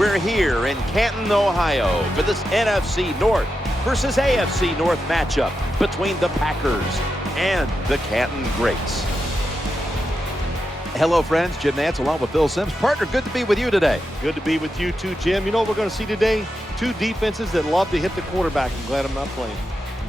We're here in Canton, Ohio for this NFC North versus AFC North matchup between the Packers and the Canton Greats. Hello, friends. Jim Nance along with Bill Sims. Partner, good to be with you today. Good to be with you too, Jim. You know what we're going to see today? Two defenses that love to hit the quarterback. I'm glad I'm not playing.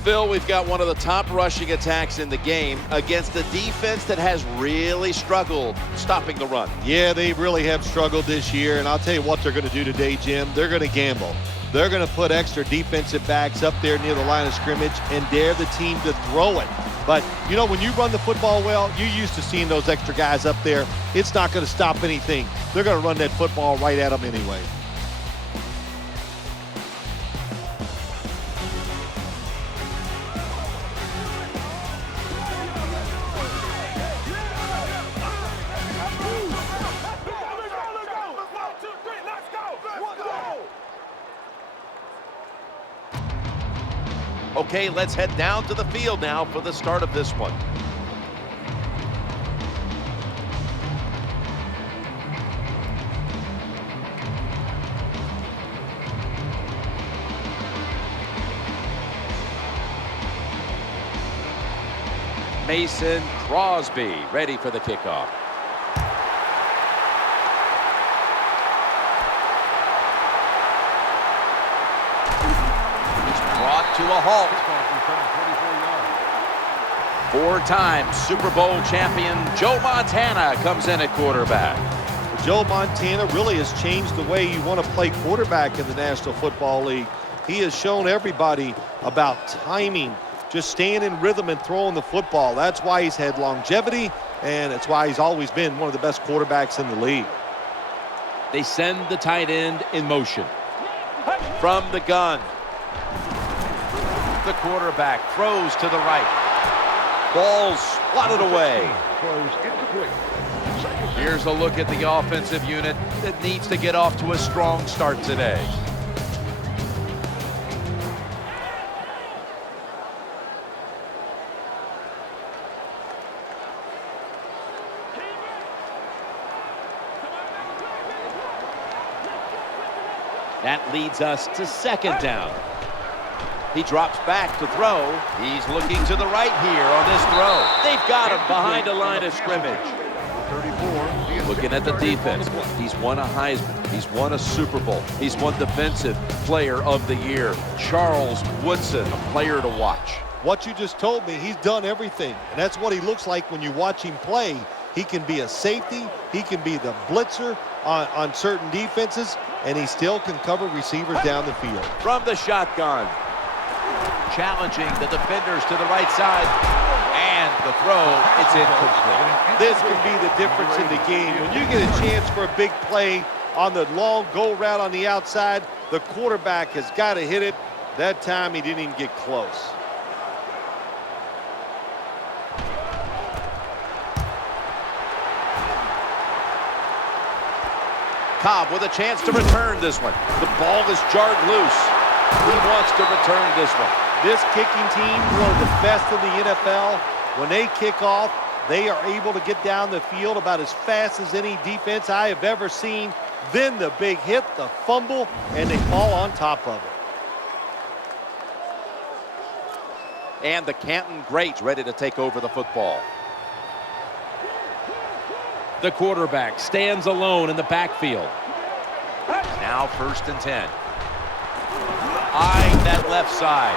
Phil, we've got one of the top rushing attacks in the game against a defense that has really struggled stopping the run. Yeah, they really have struggled this year, and I'll tell you what they're going to do today, Jim. They're going to gamble. They're going to put extra defensive backs up there near the line of scrimmage and dare the team to throw it. But, you know, when you run the football well, you're used to seeing those extra guys up there. It's not going to stop anything. They're going to run that football right at them anyway. Okay, let's head down to the field now for the start of this one. Mason Crosby ready for the kickoff. Brought to a halt. Four-time Super Bowl champion Joe Montana comes in at quarterback. Joe Montana really has changed the way you want to play quarterback in the National Football League. He has shown everybody about timing, just staying in rhythm and throwing the football. That's why he's had longevity, and it's why he's always been one of the best quarterbacks in the league. They send the tight end in motion. From the gun. The quarterback throws to the right. Ball swatted away. Here's a look at the offensive unit that needs to get off to a strong start today. That leads us to second down. He drops back to throw. He's looking to the right here on this throw. They've got him behind a line of scrimmage. Looking at the defense. He's won a Heisman. He's won a Super Bowl. He's won Defensive Player of the Year. Charles Woodson, a player to watch. What you just told me, he's done everything. And that's what he looks like when you watch him play. He can be a safety. He can be the blitzer on certain defenses. And he still can cover receivers down the field. From the shotgun. Challenging the defenders to the right side, and the throw, it's incomplete. This can be the difference in the game. When you get a chance for a big play on the long go route on the outside, the quarterback has got to hit it. That time he didn't even get close. Cobb with a chance to return this one. The ball is jarred loose. He wants to return this one. This kicking team, one of the best in the NFL. When they kick off, they are able to get down the field about as fast as any defense I have ever seen. Then the big hit, the fumble, and they fall on top of it. And the Canton Greats ready to take over the football. The quarterback stands alone in the backfield. Now 1st and 10. Eyeing that left side.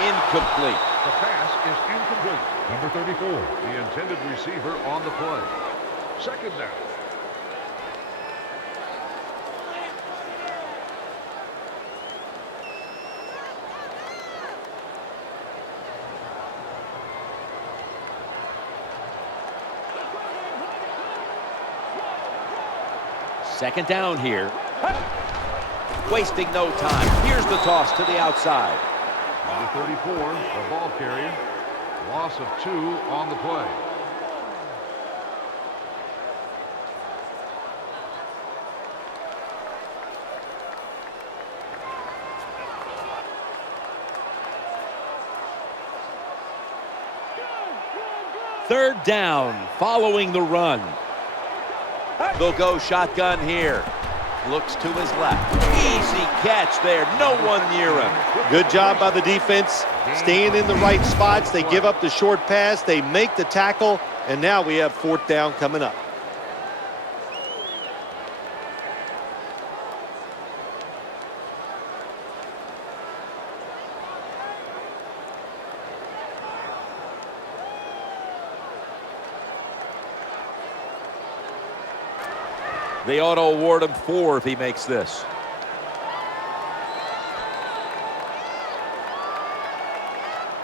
Incomplete. The pass is incomplete. Number 34, the intended receiver on the play. Second down. Second down here. Wasting no time. Here's the toss to the outside. Number 34, the ball carrier. Loss of 2 on the play. Third down following the run. They'll go shotgun here. looks to his left. Easy catch there. No one near him. Good job by the defense, staying in the right spots. They give up the short pass. They make the tackle, and now we have 4th down coming up. They ought to award him 4 if he makes this.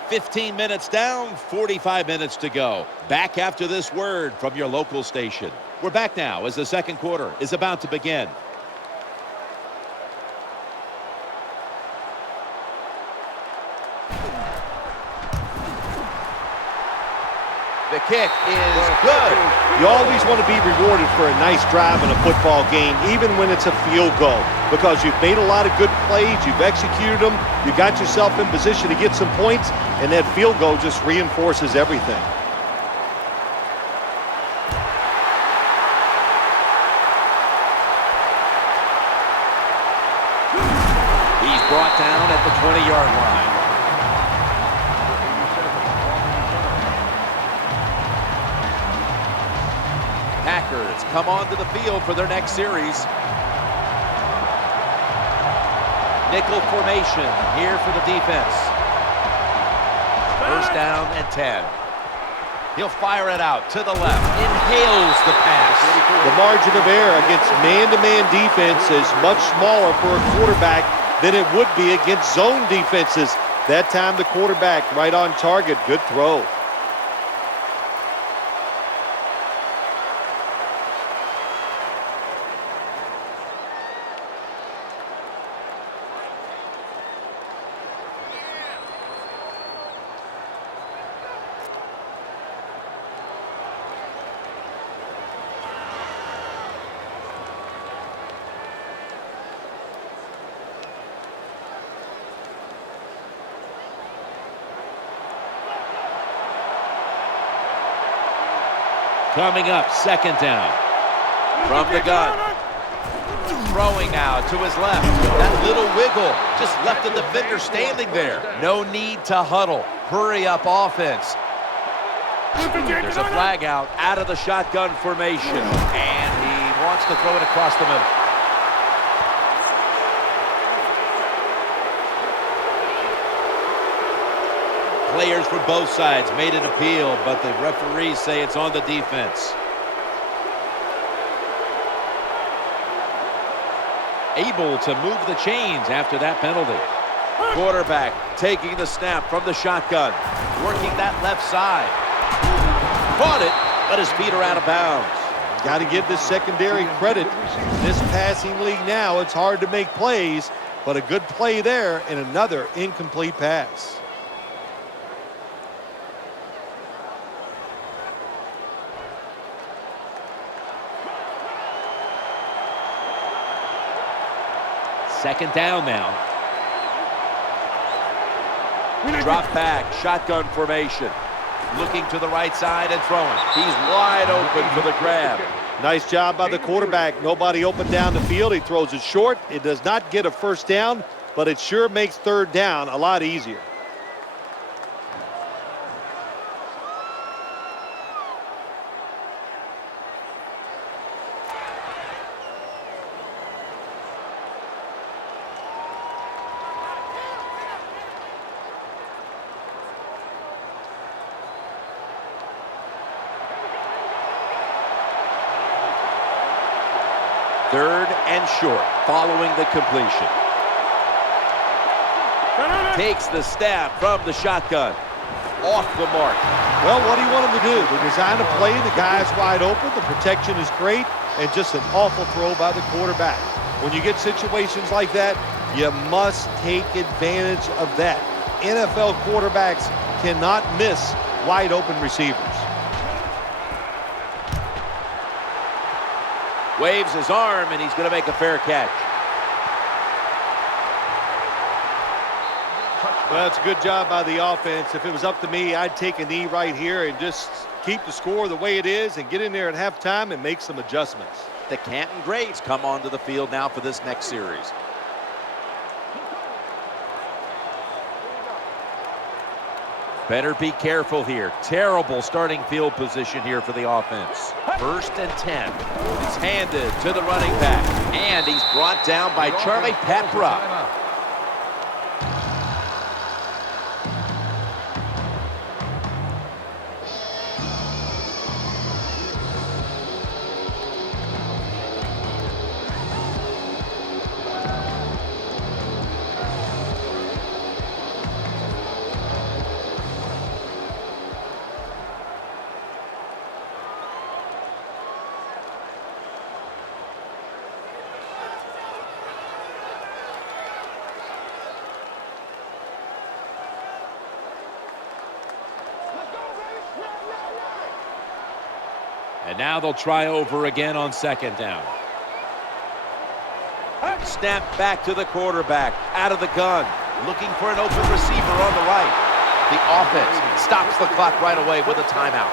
"15 minutes down, 45 minutes to go." Back after this word from your local station. We're back now as the second quarter is about to begin. The kick is good. You always want to be rewarded for a nice drive in a football game, even when it's a field goal, because you've made a lot of good plays, you've executed them, you got yourself in position to get some points, and that field goal just reinforces everything. He's brought down at the 20-yard line. Packers come onto the field for their next series. Nickel formation here for the defense. 1st down and 10. He'll fire it out to the left. Inhales the pass. The margin of error against man-to-man defense is much smaller for a quarterback than it would be against zone defenses. That time the quarterback right on target. Good throw. Coming up, 2nd down. From the gun. Throwing now to his left. That little wiggle just left the defender standing there. No need to huddle. Hurry up offense. There's a flag out of the shotgun formation. And he wants to throw it across the middle. Players for both sides made an appeal, but the referees say it's on the defense. Able to move the chains after that penalty. Quarterback taking the snap from the shotgun, working that left side. Caught it, but his feet are out of bounds. Got to give this secondary credit. This passing league now, it's hard to make plays, but a good play there and another incomplete pass. Second down now. Drop back, shotgun formation. Looking to the right side and throwing. He's wide open for the grab. Nice job by the quarterback. Nobody open down the field. He throws it short. It does not get a 1st down, but it sure makes 3rd down a lot easier. Third and short, following the completion. Takes the snap from the shotgun. Off the mark. Well, what do you want him to do? They design a play, the guy's wide open, the protection is great, and just an awful throw by the quarterback. When you get situations like that, you must take advantage of that. NFL quarterbacks cannot miss wide open receivers. Waves his arm, and he's going to make a fair catch. Well, that's a good job by the offense. If it was up to me, I'd take a knee right here and just keep the score the way it is and get in there at halftime and make some adjustments. The Canton greats come onto the field now for this next series. Better be careful here. Terrible starting field position here for the offense. 1st and 10. It's handed to the running back. And he's brought down by Charlie Petra. And now they'll try over again on 2nd down. Snap back to the quarterback, out of the gun, looking for an open receiver on the right. The offense stops the clock right away with a timeout.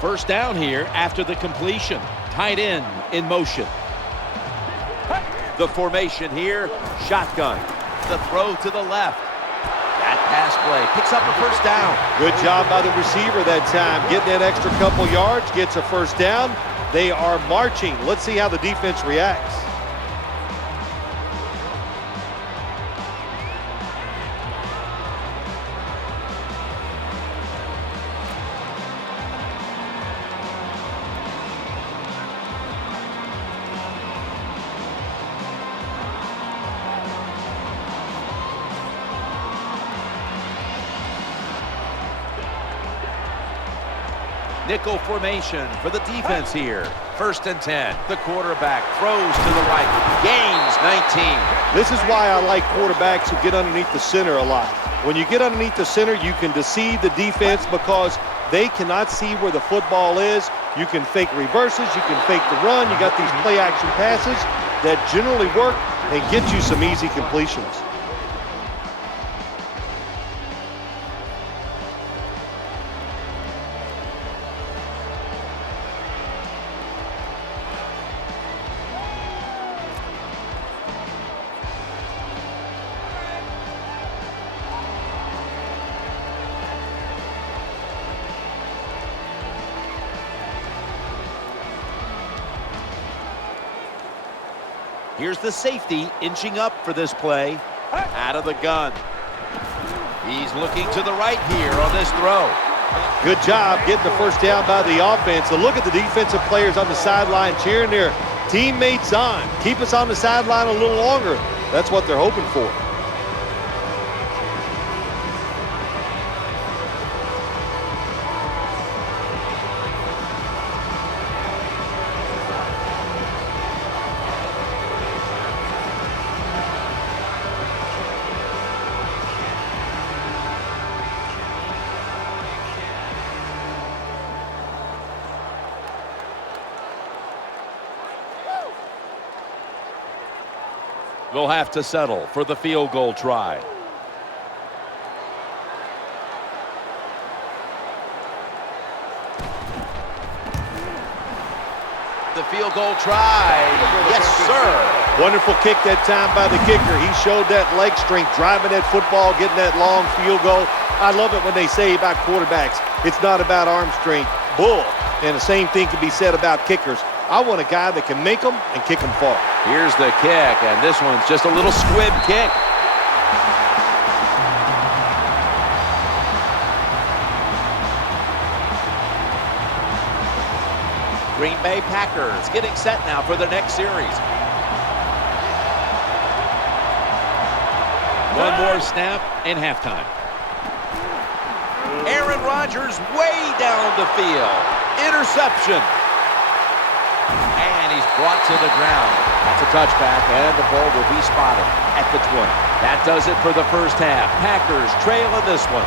First down here after the completion. Tight end in motion. The formation here, shotgun. The throw to the left. That pass play picks up a 1st down. Good job by the receiver that time. Getting that extra couple yards, gets a 1st down. They are marching. Let's see how the defense reacts. Nickel formation for the defense here. 1st and 10. The quarterback throws to the right. Gains 19. This is why I like quarterbacks who get underneath the center a lot. When you get underneath the center, you can deceive the defense because they cannot see where the football is. You can fake reverses. You can fake the run. You got these play action passes that generally work and get you some easy completions. Here's the safety inching up for this play. Out of the gun. He's looking to the right here on this throw. Good job getting the 1st down by the offense. So look at the defensive players on the sideline cheering their teammates on. Keep us on the sideline a little longer. That's what they're hoping for. They'll have to settle for the field goal try. The field goal try. Yes, sir. Wonderful kick that time by the kicker. He showed that leg strength, driving that football, getting that long field goal. I love it when they say about quarterbacks, it's not about arm strength. Bull. And the same thing can be said about kickers. I want a guy that can make them and kick them far. Here's the kick, and this one's just a little squib kick. Green Bay Packers getting set now for their next series. One more snap and halftime. Aaron Rodgers way down the field. Interception. And he's brought to the ground. That's a touchback, and the ball will be spotted at the 20. That does it for the first half. Packers trail in this one.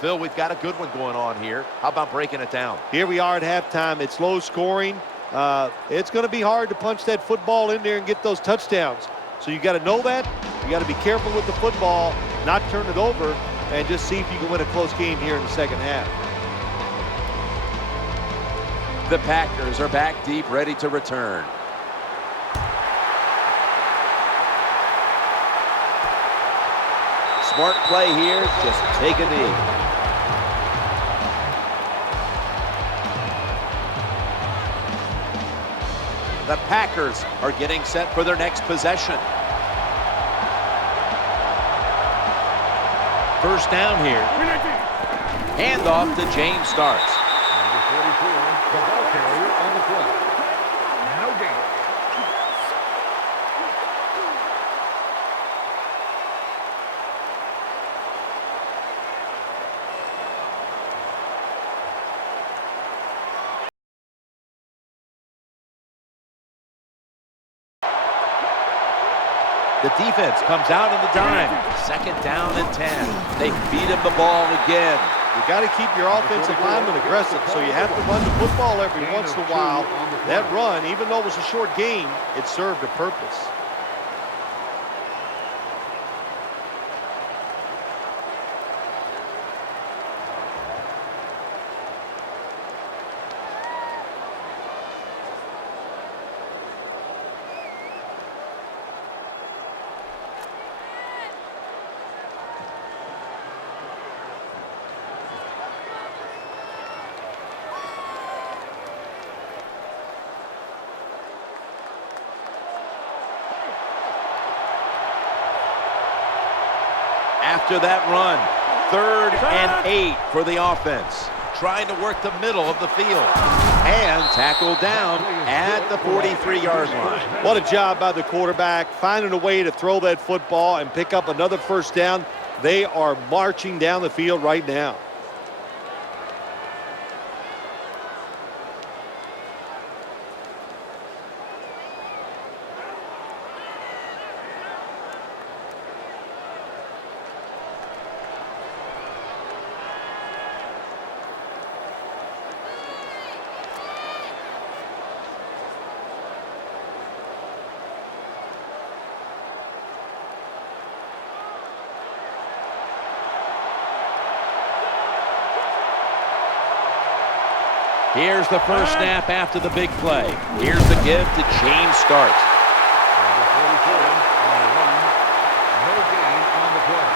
Phil, we've got a good one going on here. How about breaking it down? Here we are at halftime. It's low scoring. It's going to be hard to punch that football in there and get those touchdowns. So you got to know that. You got to be careful with the football, not turn it over, and just see if you can win a close game here in the second half. The Packers are back deep, ready to return. Smart play here. Just take a knee. The Packers are getting set for their next possession. First down here. Handoff to James Starks. Number 44, the ball carrier on the play. No gain. The defense comes out in the dime. Second down and 10. They feed him the ball again. You got to keep your offensive lineman aggressive, so you have to run the football every once in a while. That run, even though it was a short game, it served a purpose. After that run, 3rd and 8 for the offense. Trying to work the middle of the field. And tackled down at the 43-yard line. What a job by the quarterback, finding a way to throw that football and pick up another first down. They are marching down the field right now. Here's the first snap after the big play. Here's the give to James Starks. Number 44 on the run. No gain on the play.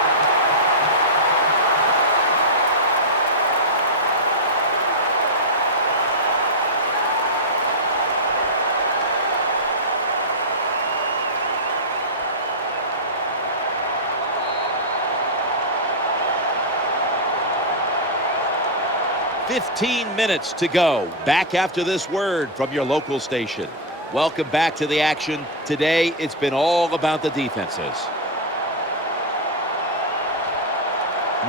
"15 minutes to go." Back after this word from your local station. Welcome back to the action. Today, it's been all about the defenses.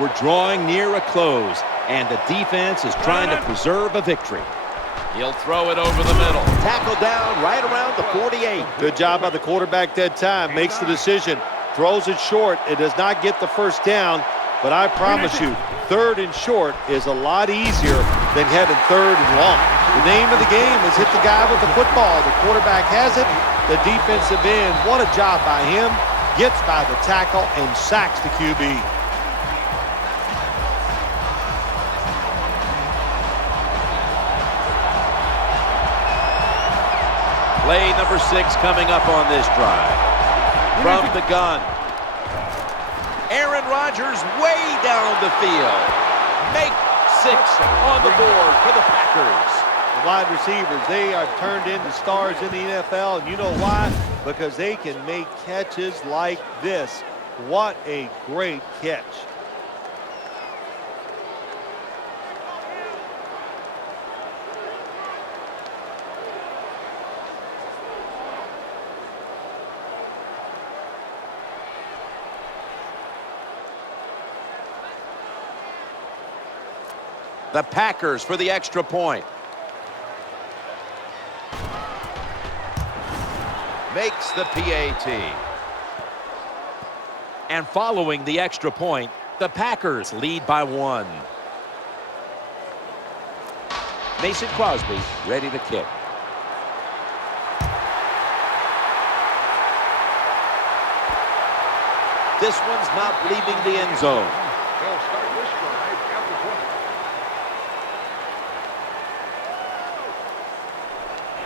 We're drawing near a close, and the defense is trying to preserve a victory. He'll throw it over the middle. Tackle down right around the 48. Good job by the quarterback that time. Makes the decision. Throws it short. It does not get the first down. But I promise you, 3rd and short is a lot easier than having 3rd and long. The name of the game is hit the guy with the football. The quarterback has it. The defensive end, what a job by him, gets by the tackle and sacks the QB. Play number 6 coming up on this drive. From the gun, Aaron Rodgers way down the field. Make 6 on the board for the Packers. The wide receivers, they are turned into stars in the NFL, and you know why? Because they can make catches like this. What a great catch. The Packers for the extra point. Makes the PAT. And following the extra point, the Packers lead by 1. Mason Crosby ready to kick. This one's not leaving the end zone. They'll start this drive at the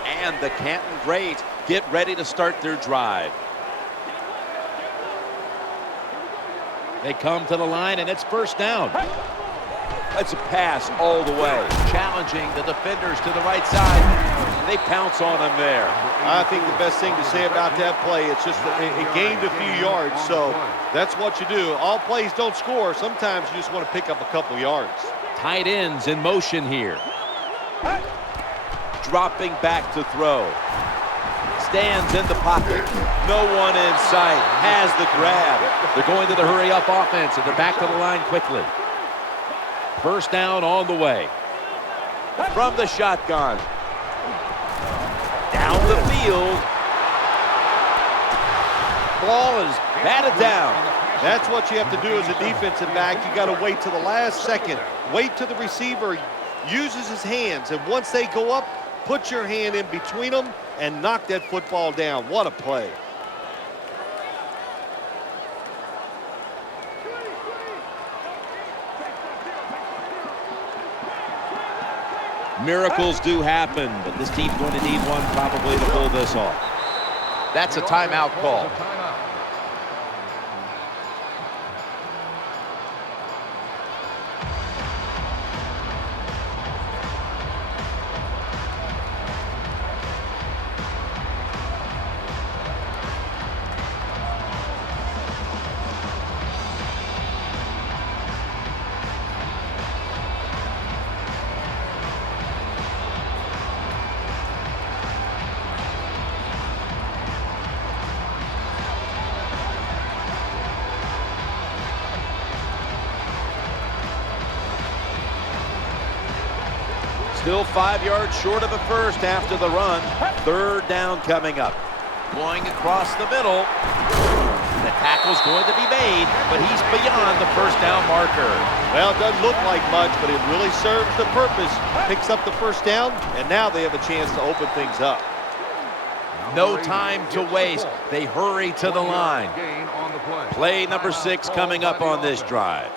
20. And the Canton Greys get ready to start their drive. They come to the line, and it's first down. It's a pass all the way, challenging the defenders to the right side. They pounce on him there. I think the best thing to say about that play, it's just it gained a few yards, so that's what you do. All plays don't score. Sometimes you just want to pick up a couple yards. Tight ends in motion here. Dropping back to throw. Stands in the pocket. No one in sight. Has the grab. They're going to the hurry-up offense, and they're back to the line quickly. First down on the way. From the shotgun. Down the field. Ball is batted down. That's what you have to do as a defensive back. You got to wait till the last second. Wait till the receiver uses his hands, and once they go up, put your hand in between them and knock that football down. What a play. Miracles do happen, but this team's going to need one probably to pull this off. That's a timeout call. Still 5 yards short of a first after the run. Third down coming up. Going across the middle. The tackle's going to be made, but he's beyond the first down marker. Well, it doesn't look like much, but it really serves the purpose. Picks up the first down, and now they have a chance to open things up. No time to waste. They hurry to the line. Play number 6 coming up on this drive.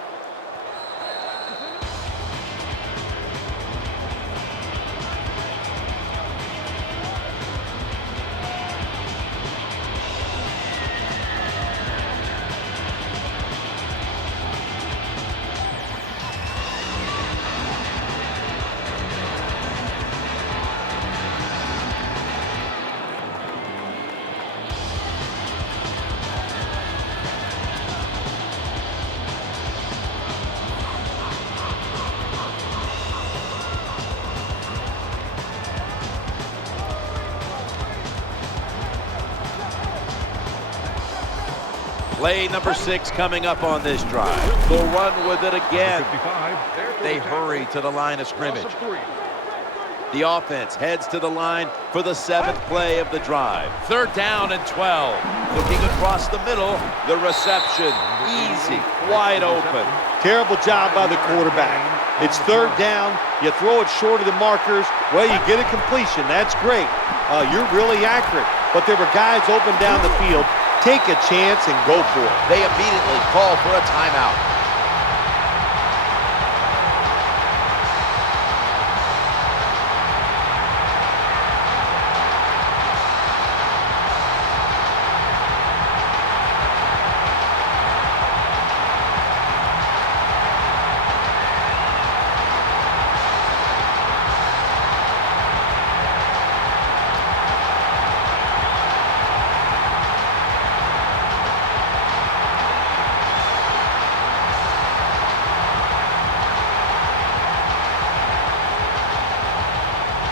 Play number 6 coming up on this drive. They'll run with it again. They hurry to the line of scrimmage. The offense heads to the line for the 7th play of the drive. Third down and 12. Looking across the middle, the reception. Easy, wide open. Terrible job by the quarterback. It's third down. You throw it short of the markers. Well, you get a completion. That's great. You're really accurate. But there were guys open down the field. take a chance and go for it. They immediately call for a timeout.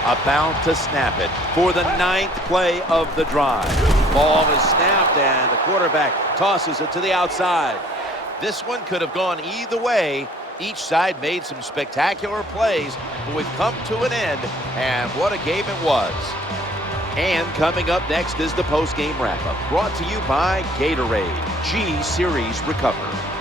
About to snap it for the 9th play of the drive. Ball is snapped and the quarterback tosses it to the outside. This one could have gone either way. Each side made some spectacular plays, but we've come to an end, and what a game it was. And coming up next is the post-game wrap-up, brought to you by Gatorade G Series Recover.